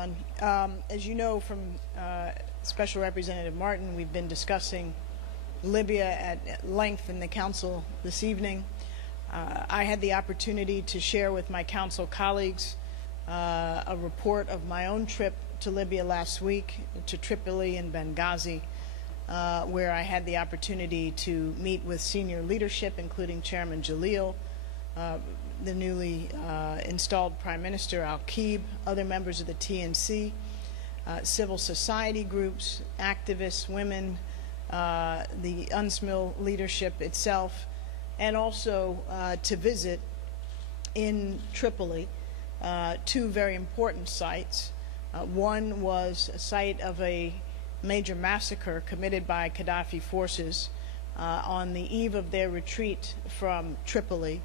As you know from Special Representative Martin, we've been discussing Libya at length in the Council this evening. I had the opportunity to share with my Council colleagues a report of my own trip to Libya last week, to Tripoli and Benghazi, where I had the opportunity to meet with senior leadership, including Chairman Jalil, the newly installed Prime Minister Al-Kib, other members of the TNC, civil society groups, activists, women, the UNSMIL leadership itself, and also to visit in Tripoli two very important sites. One was a site of a major massacre committed by Gaddafi forces on the eve of their retreat from Tripoli,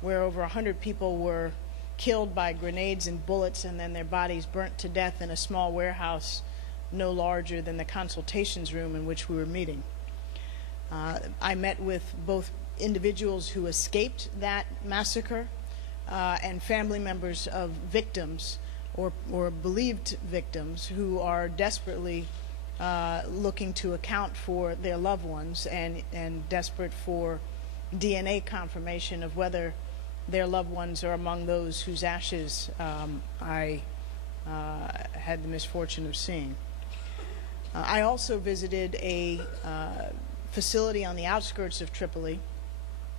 where over 100 people were killed by grenades and bullets, and then their bodies burnt to death in a small warehouse no larger than the consultations room in which we were meeting. I met with both individuals who escaped that massacre and family members of victims or believed victims who are desperately looking to account for their loved ones and desperate for DNA confirmation of whether their loved ones are among those whose ashes I had the misfortune of seeing. I also visited a facility on the outskirts of Tripoli,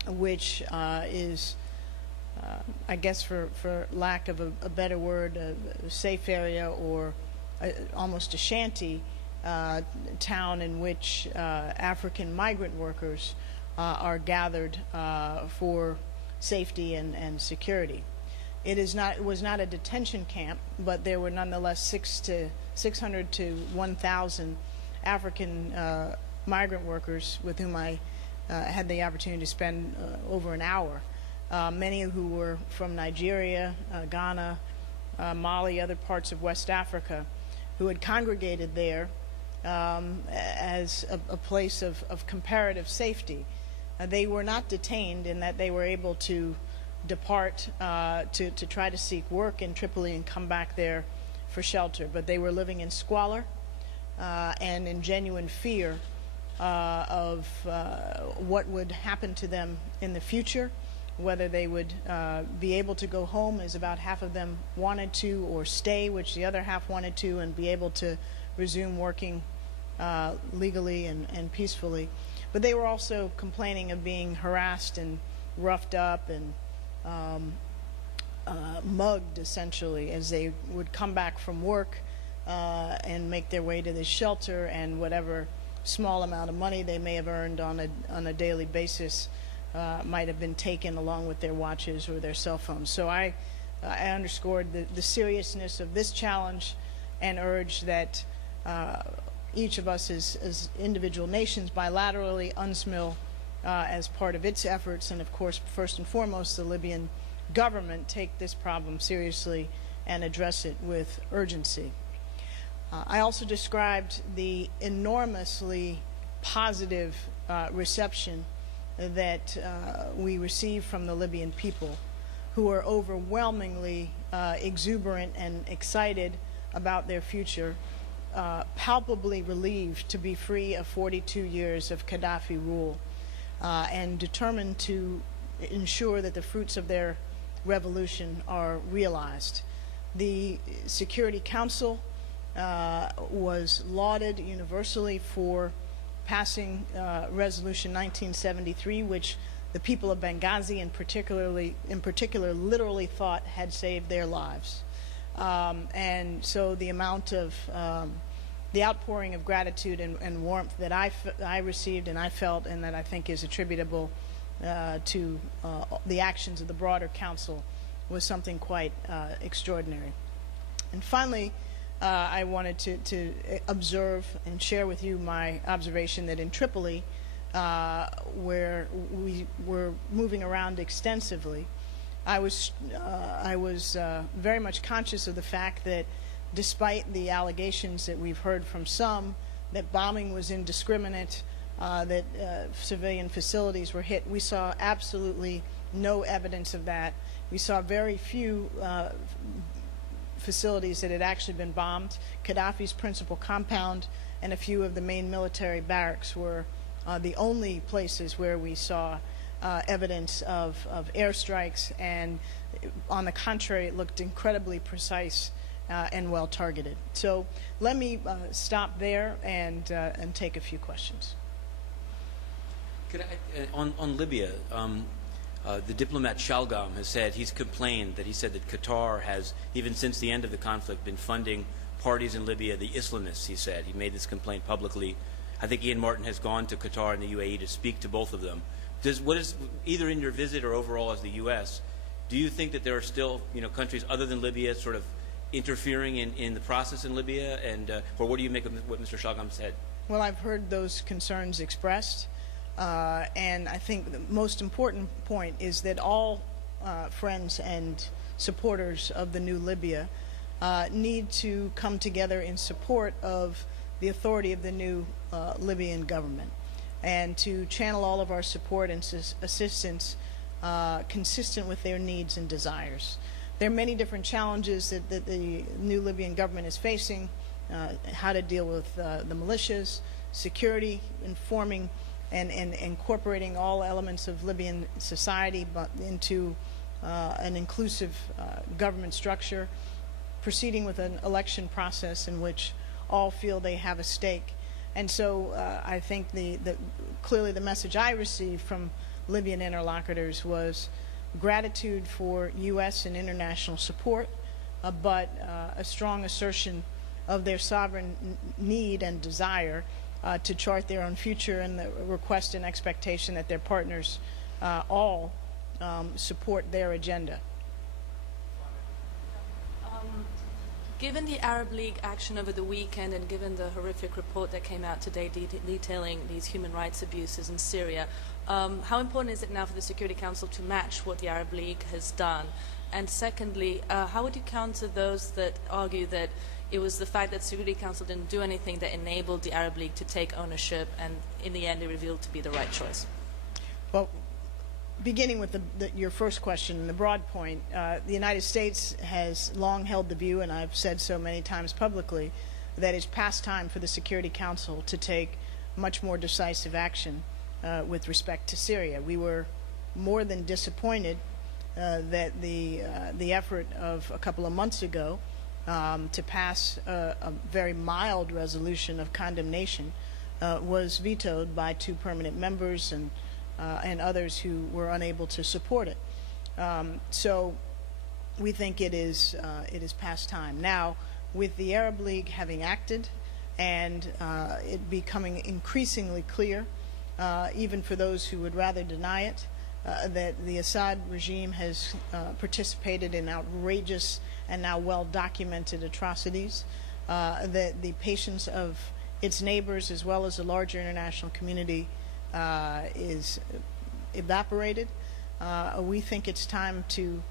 which is, I guess for lack of a better word, a safe area or almost a shanty town in which African migrant workers are gathered for safety and security. It was not a detention camp, but there were nonetheless 600 to 1,000 African migrant workers with whom I had the opportunity to spend over an hour, many who were from Nigeria, Ghana, Mali, other parts of West Africa, who had congregated there as a place of comparative safety. They were not detained in that they were able to depart to try to seek work in Tripoli and come back there for shelter, but they were living in squalor and in genuine fear of what would happen to them in the future, whether they would be able to go home, as about half of them wanted to, or stay, which the other half wanted to, and be able to resume working legally and peacefully. But they were also complaining of being harassed and roughed up and mugged, essentially, as they would come back from work and make their way to the shelter, and whatever small amount of money they may have earned on a daily basis might have been taken along with their watches or their cell phones. So I underscored the seriousness of this challenge and urged that each of us as individual nations, bilaterally, UNSMIL as part of its efforts, and of course, first and foremost, the Libyan government, take this problem seriously and address it with urgency. I also described the enormously positive reception that we received from the Libyan people, who are overwhelmingly exuberant and excited about their future, palpably relieved to be free of 42 years of Gaddafi rule, and determined to ensure that the fruits of their revolution are realized. The Security Council was lauded universally for passing Resolution 1973, which the people of Benghazi in particular literally thought had saved their lives. And so the amount of the outpouring of gratitude and warmth that I received and I felt, and that I think is attributable to the actions of the broader council, was something quite extraordinary. And finally, I wanted to observe and share with you my observation that in Tripoli, where we were moving around extensively, I was very much conscious of the fact that despite the allegations that we've heard from some that bombing was indiscriminate, that civilian facilities were hit, we saw absolutely no evidence of that. We saw very few facilities that had actually been bombed. Gaddafi's principal compound and a few of the main military barracks were the only places where we saw evidence of airstrikes, and on the contrary, it looked incredibly precise and well targeted. So let me stop there and take a few questions. Could I, on Libya, the diplomat Shalgam has said, he's complained that he said that Qatar has, even since the end of the conflict, been funding parties in Libya, the Islamists, he said. He made this complaint publicly. I think Ian Martin has gone to Qatar and the UAE to speak to both of them. Either in your visit or overall as the U.S., do you think that there are still, countries other than Libya sort of interfering in the process in Libya, or what do you make of what Mr. Shalgam said? Well, I've heard those concerns expressed, and I think the most important point is that all friends and supporters of the new Libya need to come together in support of the authority of the new Libyan government, and to channel all of our support and assistance consistent with their needs and desires. There are many different challenges that the new Libyan government is facing, how to deal with the militias, security, informing and incorporating all elements of Libyan society into an inclusive government structure, proceeding with an election process in which all feel they have a stake. And so I think clearly the message I received from Libyan interlocutors was gratitude for U.S. and international support, but a strong assertion of their sovereign need and desire to chart their own future, and the request and expectation that their partners all support their agenda. Given the Arab League action over the weekend and given the horrific report that came out today detailing these human rights abuses in Syria, how important is it now for the Security Council to match what the Arab League has done? And secondly, how would you counter those that argue that it was the fact that the Security Council didn't do anything that enabled the Arab League to take ownership, and in the end it revealed to be the right choice? Well, beginning with your first question, the broad point, the United States has long held the view, and I've said so many times publicly, that it's past time for the Security Council to take much more decisive action with respect to Syria. We were more than disappointed that the effort of a couple of months ago to pass a very mild resolution of condemnation was vetoed by 2 permanent members and others who were unable to support it. So we think it is past time. Now, with the Arab League having acted and it becoming increasingly clear, even for those who would rather deny it, that the Assad regime has participated in outrageous and now well-documented atrocities, that the patience of its neighbors as well as the larger international community is evaporated. We think it's time to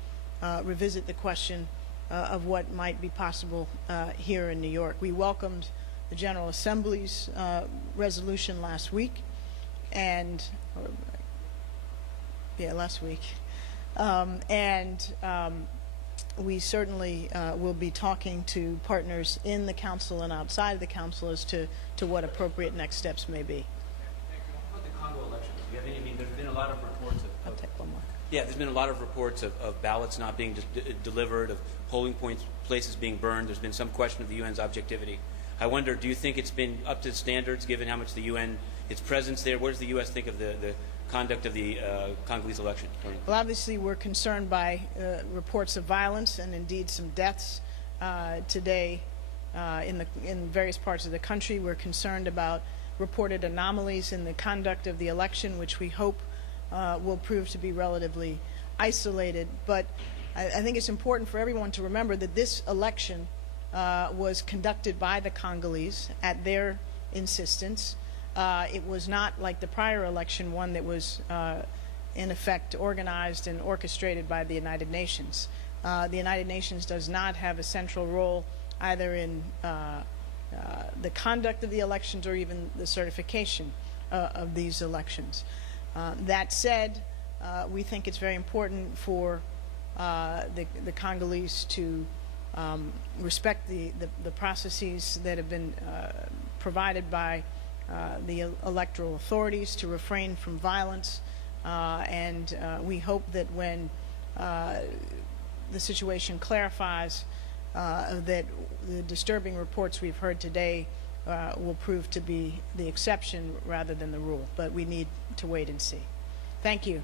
revisit the question of what might be possible here in New York. We welcomed the General Assembly's resolution last week, and we certainly will be talking to partners in the Council and outside of the Council as to what appropriate next steps may be. Congo elections. Do you have any? I mean, there's been a lot of reports of. I'll take one more. Yeah, there's been a lot of reports of ballots not being delivered, of polling places being burned. There's been some question of the UN's objectivity. I wonder, do you think it's been up to standards, given how much the UN, its presence there? What does the U.S. think of the conduct of the Congolese election? Well, obviously, we're concerned by reports of violence and indeed some deaths today in various parts of the country. We're concerned about reported anomalies in the conduct of the election, which we hope will prove to be relatively isolated. But I think it's important for everyone to remember that this election was conducted by the Congolese at their insistence. It was not like the prior election, one that was in effect organized and orchestrated by the United Nations. The United Nations does not have a central role either in the conduct of the elections or even the certification of these elections. That said, we think it's very important for the Congolese to respect the processes that have been provided by the electoral authorities to refrain from violence, and we hope that when the situation clarifies, that the disturbing reports we've heard today will prove to be the exception rather than the rule, but we need to wait and see. Thank you.